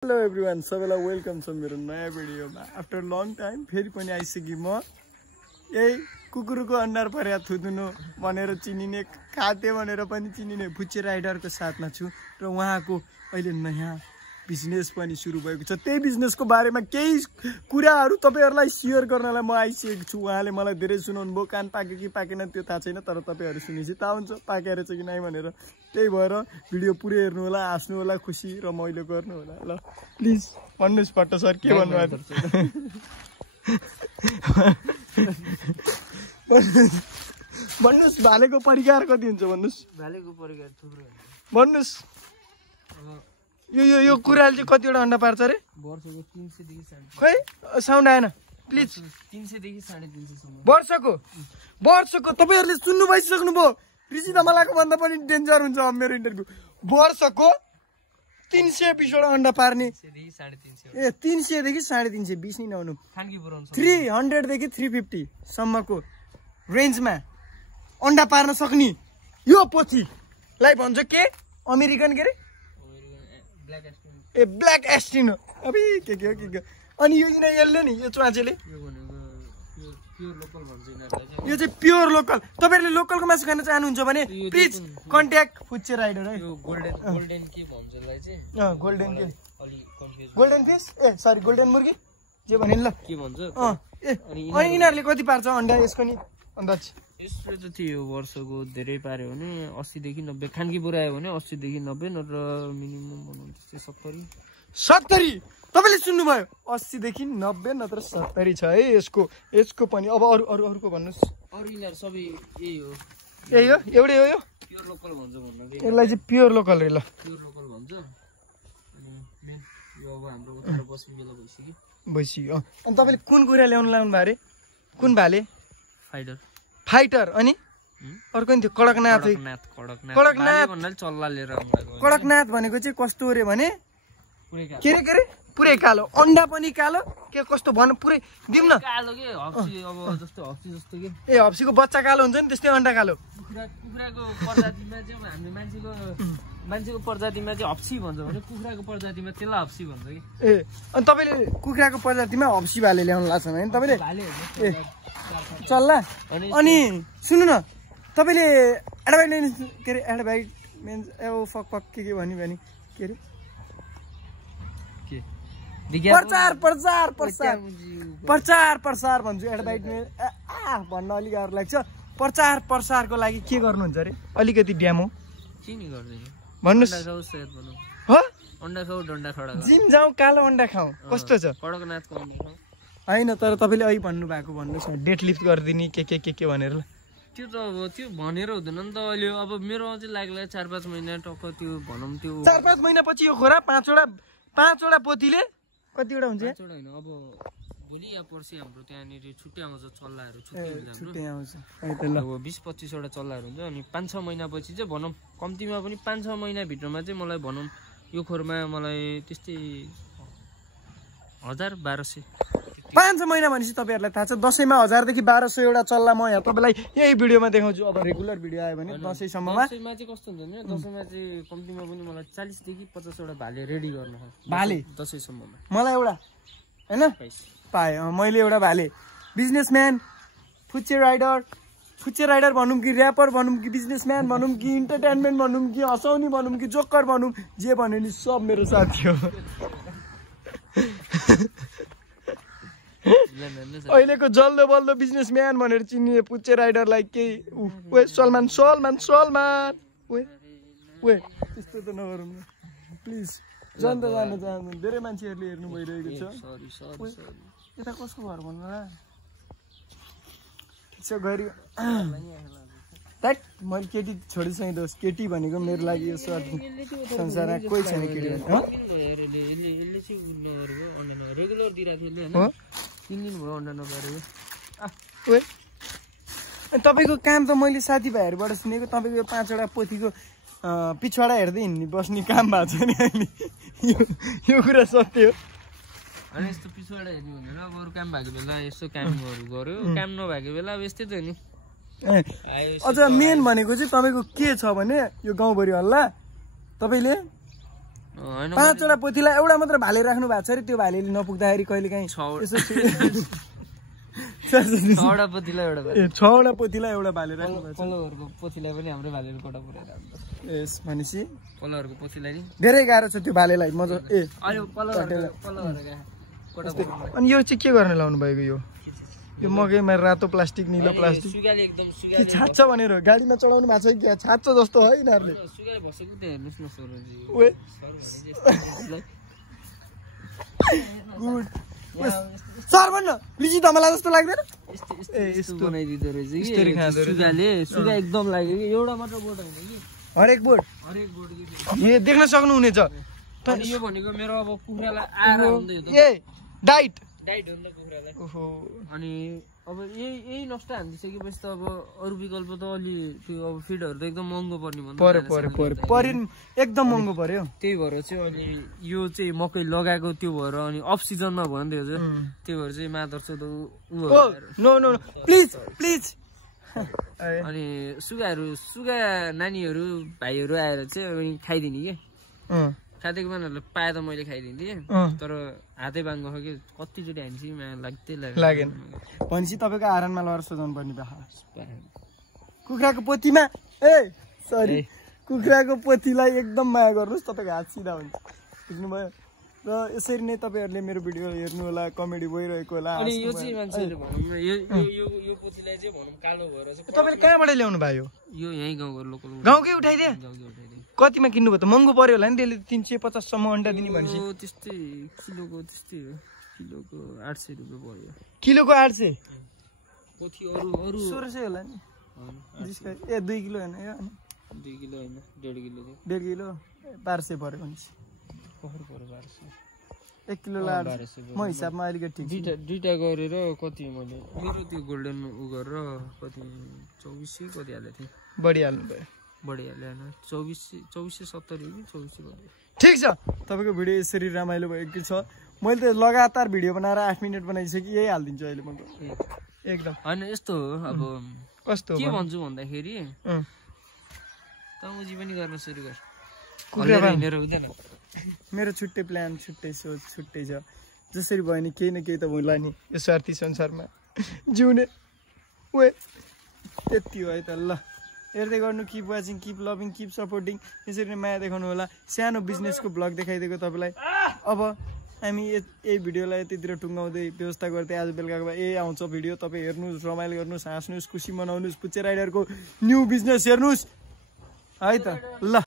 Hello everyone, सबैलाई welcome छ मेरो नयाँ भिडियोमा। आफ्टर लङ टाइम फेरि पनि आइसकेँ म। यही कुकुरको अन्डार पर्या थुदुनु भनेर चिनिने, खाते भनेर पनि चिनिने फुच्चे राइडरको साथमा छु र उहाँको अहिले नयाँ बिजनेस पनि सुरु भएको छ। त्यही बिजनेसको बारेमा केही कुराहरू तपाईहरुलाई शेयर गर्नलाई म आइसकेको छु। उहाँले मलाई धेरै सुनाउनु भयो, कान पाक्यो कि पाकेन त्यो थाहा छैन, तर तपाईहरु सुनेपछि थाहा हुन्छ पाकेर चाहिँ कि नै भनेर। त्यही भएर भिडियो पुरै हेर्नु होला, हाँस्नु होला, खुसी रमाइलो गर्नु होला। ल प्लिज भन्नुस् पट्ट सर के भन्नु भएको छ? भन्नुस् भालेको परिकार कति हुन्छ भन्नुस्? भालेको परिकार थुप्रो हुन्छ भन्नुस्। यो कुराले चाहिँ कतिवटा अन्डा पार्छ रे? वर्षको 300 देखि 350। खै साउन्ड आएन प्लिज। 300 देखि 350 सम्म वर्षको तपाईहरुले सुन्नु भइसक्नु भयो। ऋषि धमलाको भन्दा पनि डेन्जर हुन्छ मेरो इन्टरभ्यु। वर्षको 300 एपिसोड अन्डा पार्ने। 300 देखि 350 20 नि नहुनु, 300 देखि 350 सम्मको रेन्जमा अन्डा पार्न सक्ने यो पोथीलाई भन्छ के? अमेरिकन के रे? ब्ल्याक एस्टिनो। अबे के हो। अनि यो यसले नि यो चुवाचेले यो चाहिँ प्योर लोकल। तपाईहरुले लोकलको मासु खान चाहनुहुन्छ भने प्लिज कन्ट्याक्ट फुच्चे राइडर है। यो गोल्डन के भन्छ यसलाई चाहिँ? गोल्डन के? अलि confuse. Golden fish sorry golden मुर्गी जे भने ल के भन्छ? अनि यिनीहरुले कति पार्छ अन्डा यसको नि अन्दाज? यसले जति यो वर्षको धेरै पार्यो भने 80 देखि 90, खानकी पुर्यायो भने 80 देखि 90 नत्र मिनिमम भन्नुहुन्छ चाहिँ 70। तपाईले सुन्नुभयो, 80 देखि 90 नत्र 70 छ है यसको पनि। अब अरुको भन्नुस्। अरु यिनीहरु सबै यही हो एउटै हो। यो प्योर लोकल भन्छ भन्नु। यसलाई चाहिँ प्योर लोकल रे। ल प्योर लोकल भन्छ। अनि मेन यो अब हाम्रो उतार बस्ने बेला भइसक्यो। अनि तपाईले कुन कुरा ल्याउन लाउनु भा रे? कुन भाले? फाइटर। अनि अर्को नि थियो कडकनाथ भन्नाले चल्ला लिएर आउँदा। कडकनाथ भनेको चाहिँ कस्तो रे भने के रे पुरै कालो, अन्डा पनि कालो के कस्तो भन पुरै दिम न। कालो के हप्सी, अब जस्तो हप्सी जस्तो के? हप्सीको बच्चा कालो हुन्छ नि त्यस्तै अन्डा कालो। कुखुराको प्रजातिमा चाहिँ हामी मान्छेको प्रजातिमा चाहिँ हप्सी भन्छ भने कुखुराको प्रजातिमा त्यसलाई हप्सी भन्छ कि। अनि तपाईले कुखुराको प्रजातिमा हप्सी भाले ल्याउन लाग्छ भने तपाईले चल्ला। अनि सुन्नु न, तपाईले एडभाइटमेन्ट फक के भन्यो भने के रे? प्रचार भन्छु। एडभाइटमेन्ट भन्न अलिक गाह्रो लाग्छ। प्रचारको लागि के गर्नुहुन्छ अरे? अलिकति ड्यामो भन्नुस्। अन्डा खाऊ, डन्डा खडा जिम जाऊ, कालो अन्डा खाऊ। कस्तो छ? कडकनाथको अन्डा खाऊ हैन, तर तपाईले अहिले भन्नु भएको भन्नुस् न, डेड लिफ्ट गरिदिने के भनेर। ल त्यो त अब त्यो भनेर हुँदैन नि त। अहिले अब मेरो चाहिँ लाग्ला 4-5 महिना टक्क त्यो भनौँ त्यो 4-5 महिना पछि यो खोरा 5वटा पोथीले कतिवटा हुन्छ? 5वटा हैन, अब भोलि या पर्सि हाम्रो त्यहाँनिर छुट्टै आउँछ चल्लाहरू। छुट्टै आउँछ। अब 20-25 वटा चल्लाहरू हुन्छ। अनि 5-6 महिना पछि चाहिँ भनौँ कम्तीमा पनि 5-6 महिना भित्रमा चाहिँ मलाई भनौँ यो खोरमा मलाई त्यस्तै 1000-1200। 5 महिना भनेपछि तपाईहरुलाई थाहा छ दशैंमा 1000 देखि 1200 एउटा चल्ला म यहाँ तपाईलाई यही भिडियोमा देखाउँछु। अब रेगुलर भिडियो आयो भने दशैंसम्ममा। दशैंमा चाहिँ कस्तो हुन्छ भने दशैंमा चाहिँ कम्तीमा पनि मलाई 40 देखि 50 वटा भाले रेडी गर्नु हो भाले दशैंसम्ममा। मलाई एउटा हैन पाए मैले एउटा भाले। बिजनेसम्यान, फुच्चे राइडर भनौँ कि र्यापर भनौँ कि बिजनेसम्यान भनौँ कि इन्टरटेनमेन्ट भनौँ कि हँसाउने भनौँ कि जोकर भनौँ, जे भन्यो नि सब मेरो साथी हो। अहिलेको जल्दो बल्दो बिजनेसम्यान भनेर चिनिने फुच्चे राइडरलाई केही सलमान त्यस्तो त नगरौँ न प्लिज। जनता जान चाहन्छु, धेरै मान्छेहरूले हेर्नु भइरहेको छ। यता कसको घर भन्नु र? ठिक छ गरी मैले केटी छोडिसकेँ दोस्त। केटी भनेको मेरो लागि यो संसारमा कोही छैन केटी भने। तपाईँको काम त मैले साथीभाइहरूबाट सुनेको, तपाईँको यो 5वटा पोथीको पिछवाडा हेर्दै हिँड्ने बस्ने काम भएको छ नि अहिले। यो कुरा सत्य हो। अनि यस्तो पिछवाडा हेर्ने भनेर अब अरू काम भएको बेला यसो कामहरू गर्यो, काम नभएको बेला अब यस्तै त नि। अझ मेन भनेको चाहिँ तपाईको के छ भने यो गाउँभरि हल्ला तपाईले होइन 5वटा पोथीलाई एउटा मात्र भाले राख्नु भएको छ अरे त्यो भालेले नपुग्दाखेरि कहिले काहीँ 6वटा पोथीलाई एउटा भाले 6वटा पोथीलाई एउटा भाले राख्नु भएको छ पल्लोघरको पोथीलाई पनि हाम्रो भालेले कोटा पुऱ्याएर यस भनेपछि पल्लोघरको पोथीलाई नि धेरै गाह्रो छ त्यो भालेलाई मजा अहिले पल्लोघरको कोटा पुऱ्याएर अनि यो चाहिँ के गर्न लाउनु भएको यो मकैमा रातो प्लास्टिक निलो प्लास्टिक सुगाले एकदम के छाच्छ भनेर गाडीमा चढाउनु भएको छ कि छाच्छ जस्तो है यिनीहरूले सुगाले बसेको त हेर्नुहोस् न सरोजी ओए सर भन्न लिची धमला जस्तो लाग्दैन यस्तो बनाइदिँदो रहेछ कि सुगा एकदम लाग्यो कि एउटा मात्र बोट होइन कि हरेक बोट ए देख्न सक्नुहुनेछ अनि यो भनेको मेरो अब कुखुरालाई आएर हुँदै ए डाइट हुन्छ कुखुरालाई ओहो अनि अब यही नष्ट हानिदिइसकेपछि त अब अरू विकल्प त अलि त्यो अब फिडहरू त एकदम महँगो पर्ने पऱ्यो एकदम महँगो पर्यो त्यही भएर चाहिँ अनि यो चाहिँ मकै लगाएको त्यो भएर अनि अफ सिजनमा भयो नि त्यो भएर चाहिँ मादर चाहिँ नो प्लिज अनि सुगा नानीहरू भाइहरू आएर चाहिँ अनि खाइदिने कि खाँदैको मान्छेहरूले पाए त मैले खाइदिन्थेँ तर हातै बाङ्गो हो कि कतिचोटि हान्छ कि लाग्दै लागेन भनेपछि तपाईँको आराममा लगाएर सजाउनु पर्ने कुखुराको पोथीमा कुखुराको पोथीलाई एकदम माया गर्नुहोस् तपाईँको हात सिधा हुन्छ बुझ्नुभयो र यसरी नै तपाईँहरूले मेरो भिडियो हेर्नु होला कमेडी भइरहेको होला अनि यो चाहिँ मान्छेले भनौँ यो पोथीलाई चाहिँ भनौँ कालो भएर चाहिँ तपाईँले कहाँबाट ल्याउनु भयो यो यहीँ गाउँको लोकल गाउँकै उठाइदिए कतिमा किन्नुभयो त महँगो पर्यो होला नि त्यसले 350सम्म अन्डा दिने भनेपछि त्यस्तै किलोको त्यस्तै हो किलोको 800 रुपियाँ पर्यो किलोको 800 पोथी अरू 1600 होला नि ए 2 किलो होइन यो 2 किलो होइन 1.5 किलो 1.5 किलो 1200 पर्यो भनेपछि 1 किलो म हिसाबमा अलिकति ठिक दुईटा गरेर कति मैले मेरो त्यो गोल्डन उ गरेर कति 2400 कति हालेको थिएँ बढी हाल्नु भयो बढी हालेन 2470 कि 2400 ठिक छ तपाईँको भिडियो यसरी रमाइलो भएको छ मैले त लगातार भिडियो बनाएर 8 मिनट बनाइसकेँ यही हालिदिन्छु अहिले म एकदम होइन यस्तो हो अब कस्तो के भन्छु भन्दाखेरि तमुजी पनि गर्न सुरु गर मेरो छुट्टै प्लान छुट्टै सोच छुट्टै छ जसरी भयो नि केही न केही त होला नि यो स्वार्थी संसारमा जिउने वे त्यति हो है त ल हेर्दै गर्नु keep watching keep loving keep supporting यसरी नै माया देखाउनु होला सानो बिजनेसको ब्लग देखाइदिएको तपाईँलाई अब हामी यही भिडियोलाई यतितिर टुङ्गाउँदै व्यवस्था गर्दै आज बेलुकाको आउँछ भिडियो तपाईँ हेर्नुहोस् रमाइलो गर्नुहोस् हाँस्नुहोस् खुसी मनाउनुहोस् पुच्चे राइडरको न्यू बिजनेस हेर्नुहोस् है त ल